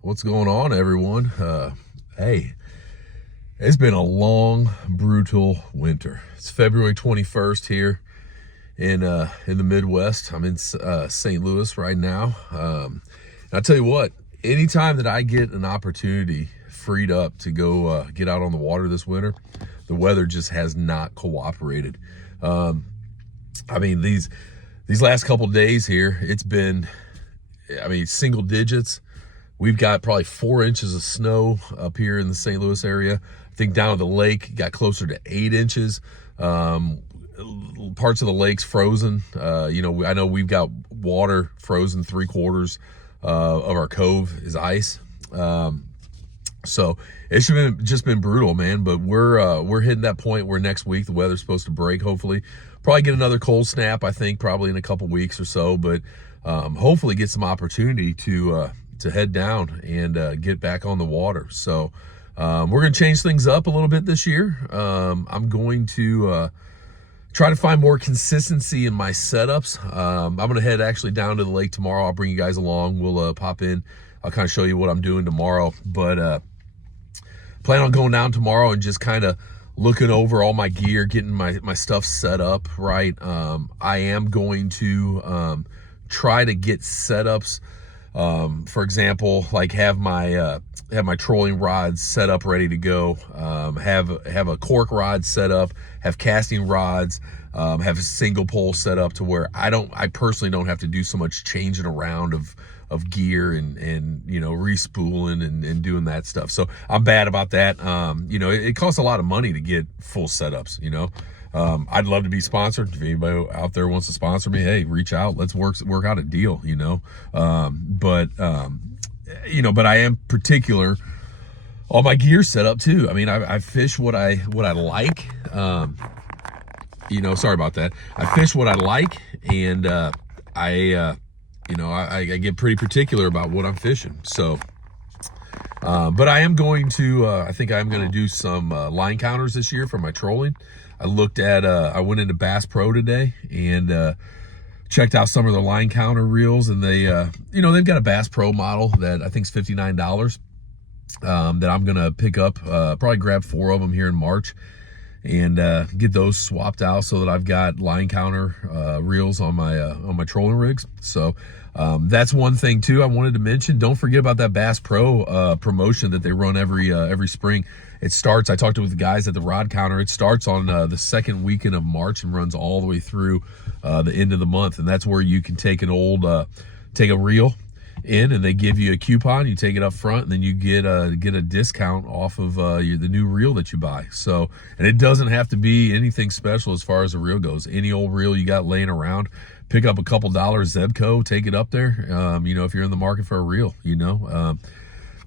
What's going on, everyone? Hey, it's been a long, brutal winter. It's February 21st here in the Midwest. I'm in St. Louis right now. And I'll tell you what, anytime that I get an opportunity freed up to go get out on the water this winter, the weather just has not cooperated. These last couple days here, it's been, single digits. We've got probably 4 inches of snow up here in the St. Louis area. I think down at the lake got closer to 8 inches. Parts of the lake's frozen. I know we've got water frozen 3/4 of our cove is ice. So it's just been brutal, man. But we're hitting that point where next week the weather's supposed to break. Hopefully, probably get another cold snap. I think probably in a couple weeks or so. But hopefully get some opportunity to head down and get back on the water. So we're going to change things up a little bit this year. I'm going to try to find more consistency in my setups. I'm going to head actually down to the lake tomorrow. I'll bring you guys along. We'll pop in. I'll kind of show you what I'm doing tomorrow. But plan on going down tomorrow and just kind of looking over all my gear, getting my stuff set up right. I am going to try to get setups. For example, like have my trolling rods set up, ready to go. Have a cork rod set up. Have casting rods. Have a single pole set up to where I personally don't have to do so much changing around of gear and respooling and doing that stuff. So I'm bad about that. It costs a lot of money to get full setups. I'd love to be sponsored. If anybody out there wants to sponsor me, hey, reach out. Let's work out a deal, But I am particular on my gear setup too. I fish what I like. Sorry about that. I fish what I like, and I get pretty particular about what I'm fishing. So, but I am going to, I think I'm going to do some line counters this year for my trolling. I went into Bass Pro today and checked out some of the line counter reels, and they've got a Bass Pro model that I think is $59 that I'm going to pick up, probably grab 4 of them here in March and get those swapped out so that I've got line counter reels on my trolling rigs. So that's one thing too I wanted to mention. Don't forget about that Bass Pro promotion that they run every spring. It starts, I talked to the guys at the rod counter, it starts on the second weekend of March and runs all the way through the end of the month. And that's where you can take take a reel in, and they give you a coupon. You take it up front, and then you get a discount off of the new reel that you buy. So, and it doesn't have to be anything special as far as the reel goes. Any old reel you got laying around, pick up a couple dollars Zebco, take it up there. If you're in the market for a reel,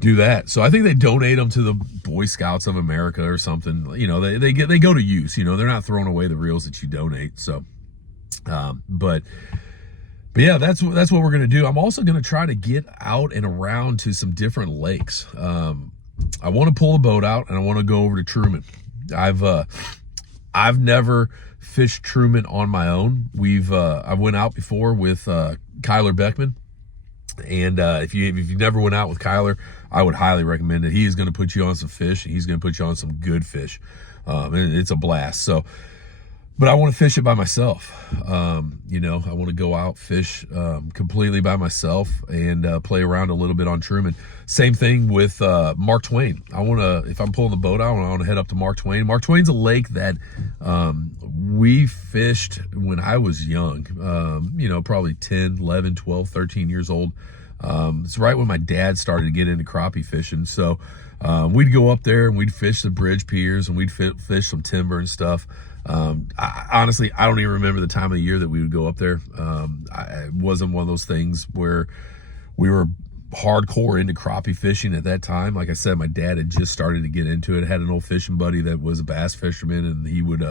do that. So I think they donate them to the Boy Scouts of America or something. They go to use. They're not throwing away the reels that you donate. So, but yeah, that's what we're gonna do. I'm also gonna try to get out and around to some different lakes. I want to pull the boat out, and I want to go over to Truman. I've never fished Truman on my own. I went out before with Kyler Beckman. And if you never went out with Kyler, I would highly recommend it. He is going to put you on some fish. He's going to put you on some good fish. And it's a blast. So, but I want to fish it by myself. I want to go out, fish completely by myself, and play around a little bit on Truman. Same thing with Mark Twain. If I'm pulling the boat out, I want to head up to Mark Twain. Mark Twain's a lake that we fished when I was young, probably 10, 11, 12, 13 years old. It's right when my dad started to get into crappie fishing. So we'd go up there and we'd fish the bridge piers, and we'd fish some timber and stuff. Honestly, I don't even remember the time of the year that we would go up there. It wasn't one of those things where we were hardcore into crappie fishing at that time. Like I said, my dad had just started to get into it. Had an old fishing buddy that was a bass fisherman, and he would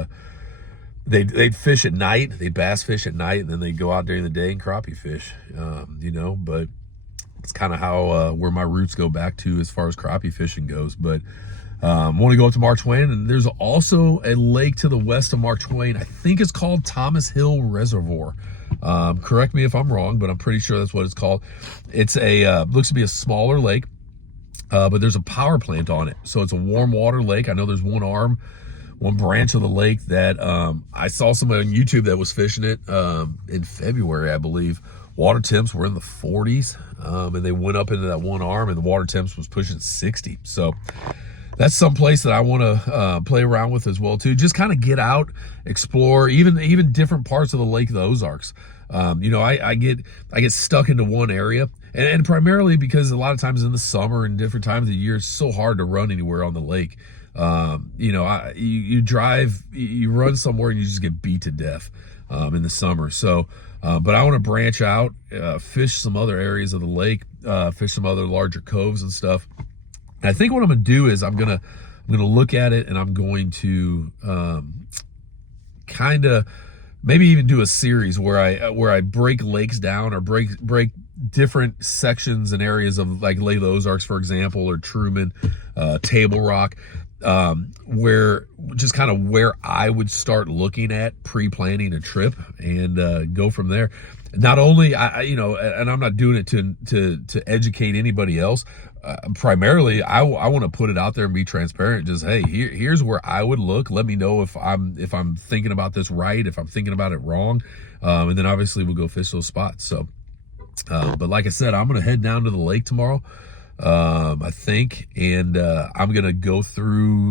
they'd fish at night. They'd bass fish at night, and then they'd go out during the day and crappie fish. But it's kind of how where my roots go back to as far as crappie fishing goes. But want to go up to Mark Twain, and there's also a lake to the west of Mark Twain. I think it's called Thomas Hill Reservoir. Correct me if I'm wrong, but I'm pretty sure that's what it's called. It's looks to be a smaller lake. but there's a power plant on it. So it's a warm water lake. I know there's one branch of the lake that I saw somebody on YouTube that was fishing it in February, I believe. Water temps were in the 40s, and they went up into that one arm, and the water temps was pushing 60. So that's some place that I want to play around with as well too. Just kind of get out, explore, even different parts of the lake, the Ozarks. You know, I get stuck into one area, and primarily because a lot of times in the summer and different times of the year, it's so hard to run anywhere on the lake. You know, you drive, you run somewhere and you just get beat to death in the summer. So, but I want to branch out, fish some other areas of the lake, fish some other larger coves and stuff. And I think what I'm gonna do is I'm gonna look at it, and I'm going to kind of maybe even do a series where I break lakes down, or break different sections and areas of, like, Lake Ozarks, for example, or Truman, Table Rock, where just kind of where I would start looking at pre-planning a trip, and go from there. Not only you know, and I'm not doing it to educate anybody else. Primarily, I want to put it out there and be transparent. Just, hey, here's where I would look. Let me know if I'm thinking about this right, if I'm thinking about it wrong, and then obviously we'll go fish those spots. So, but like I said, I'm gonna head down to the lake tomorrow, I think, and I'm gonna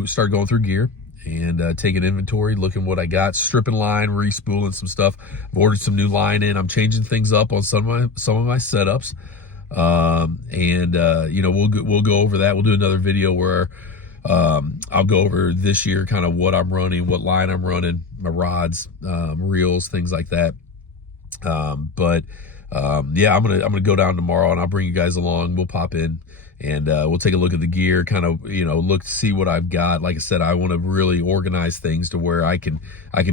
start going through gear and taking inventory, looking what I got, stripping line, respooling some stuff. I've ordered some new line in. I'm changing things up on some of my setups. You know, we'll go over that. We'll do another video where I'll go over this year kind of what I'm running, what line I'm running, my rods, reels, things like that. Yeah, I'm gonna go down tomorrow, and I'll bring you guys along. We'll pop in, and we'll take a look at the gear, kind of, you know, look to see what I've got. Like I said, I want to really organize things to where I can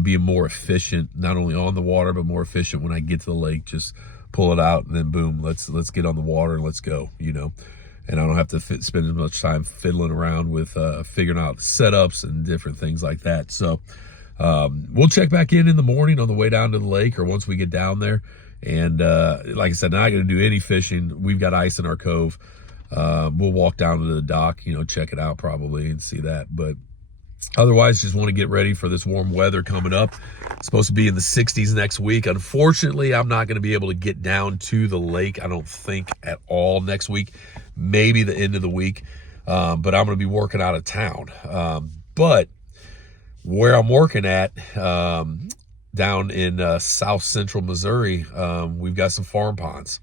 be more efficient, not only on the water, but more efficient when I get to the lake. Just pull it out, and then boom, let's get on the water and let's go, you know. And I don't have to spend as much time fiddling around with figuring out setups and different things like that. So we'll check back in the morning on the way down to the lake, or once we get down there. And like I said, not going to do any fishing. We've got ice in our cove. We'll walk down to the dock, you know, check it out probably and see that. But otherwise, just want to get ready for this warm weather coming up. It's supposed to be in the 60s next week. Unfortunately, I'm not going to be able to get down to the lake, I don't think, at all next week. Maybe the end of the week. But I'm going to be working out of town. But where I'm working at, down in south central Missouri, we've got some farm ponds,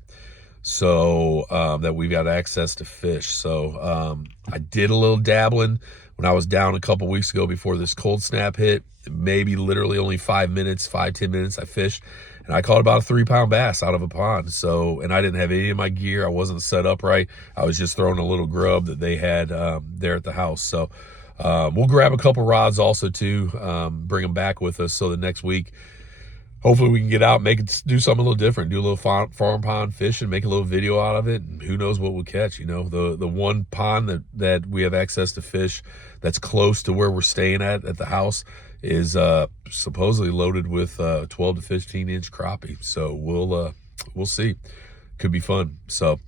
so that we've got access to fish. So I did a little dabbling when I was down a couple weeks ago before this cold snap hit. Maybe literally only 10 minutes I fished, and I caught about a 3-pound bass out of a pond. So, and I didn't have any of my gear. I wasn't set up right. I was just throwing a little grub that they had there at the house. So we'll grab a couple rods also too, bring them back with us, so the next week hopefully we can get out, do something a little different, do a little farm pond fishing, make a little video out of it, and who knows what we'll catch. You know, the one pond that we have access to fish that's close to where we're staying at the house is supposedly loaded with 12 to 15 inch crappie. So we'll see. Could be fun. So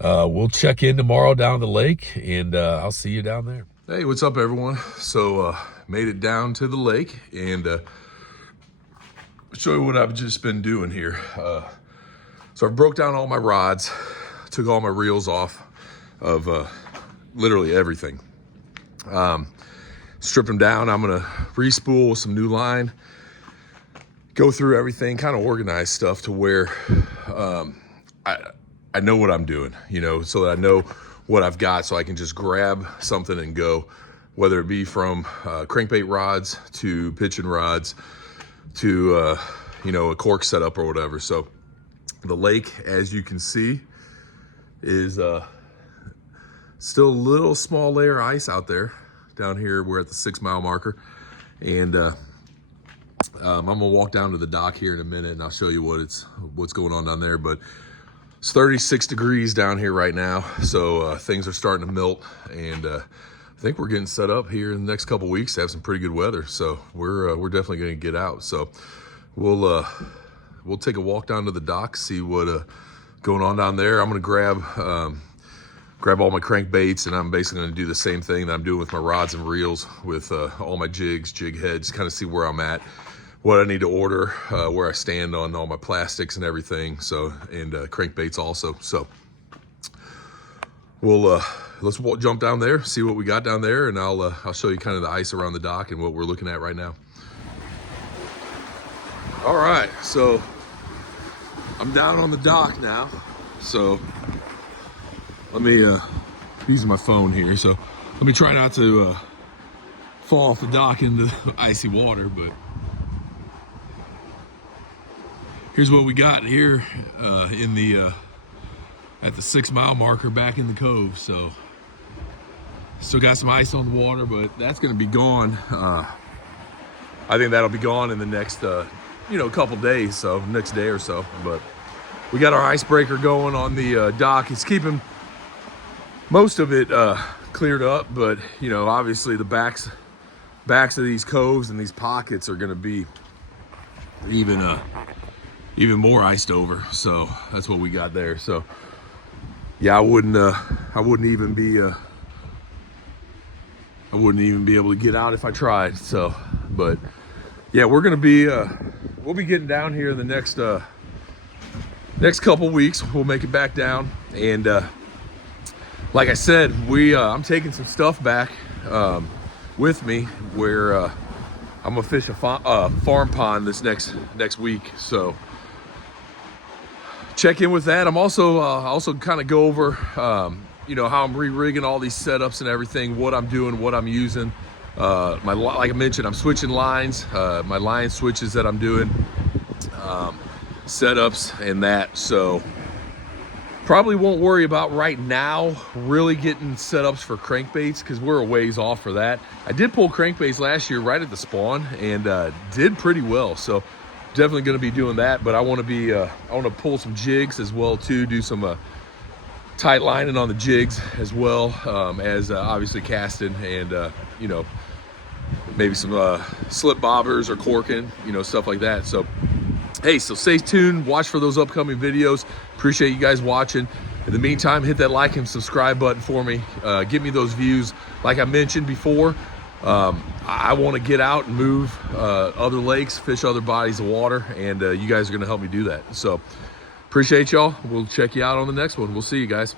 we'll check in tomorrow down at the lake, and I'll see you down there. Hey, what's up, everyone? So made it down to the lake, and show you what I've just been doing here. So I broke down all my rods, took all my reels off of literally everything. Strip them down. I'm gonna respool with some new line, go through everything, kind of organize stuff to where I know what I'm doing, you know, so that I know what I've got, so I can just grab something and go, whether it be from crankbait rods to pitching rods to you know, a cork setup or whatever. So the lake, as you can see, is still a little small layer of ice out there. Down here, we're at the 6 mile marker, and I'm gonna walk down to the dock here in a minute, and I'll show you what's going on down there. But it's 36 degrees down here right now, so things are starting to melt, and I think we're getting set up here in the next couple weeks to have some pretty good weather. So we're definitely going to get out. So we'll take a walk down to the dock, see what going on down there. I'm going to grab grab all my crankbaits, and I'm basically going to do the same thing that I'm doing with my rods and reels with all my jigs, jig heads, kind of see where I'm at, what I need to order, where I stand on all my plastics and everything. So, and crankbaits also. So we'll let's jump down there, see what we got down there, and I'll show you kind of the ice around the dock and what we're looking at right now. All right, so I'm down on the dock now. So let me using my phone here, so let me try not to fall off the dock into the icy water. But here's what we got here in the at the 6 mile marker back in the cove. So still got some ice on the water, but that's going to be gone. I think that'll be gone in the next couple days, so next day or so. But we got our icebreaker going on the dock. It's keeping most of it cleared up, but obviously the backs of these coves and these pockets are going to be even more iced over. So that's what we got there. So yeah, I wouldn't even be able to get out if I tried. So, but yeah, we're gonna be we'll be getting down here in the next couple weeks. We'll make it back down, and like I said, I'm taking some stuff back with me where I'm gonna fish a farm pond this next week. So check in with that. I'm also kind of go over how I'm re-rigging all these setups and everything, what I'm doing, what I'm using. Like I mentioned, I'm switching lines, my line switches that I'm doing, setups and that. So probably won't worry about right now really getting setups for crankbaits, because we're a ways off for that. I did pull crankbaits last year right at the spawn and did pretty well. So definitely going to be doing that. But I want to pull some jigs as well too, do some tight lining on the jigs as well, as obviously casting and maybe some slip bobbers or corking, stuff like that. So hey, so stay tuned, watch for those upcoming videos. Appreciate you guys watching. In the meantime, hit that like and subscribe button for me. Give me those views. Like I mentioned before, I want to get out and move other lakes, fish other bodies of water, and you guys are going to help me do that. So appreciate y'all. We'll check you out on the next one. We'll see you guys.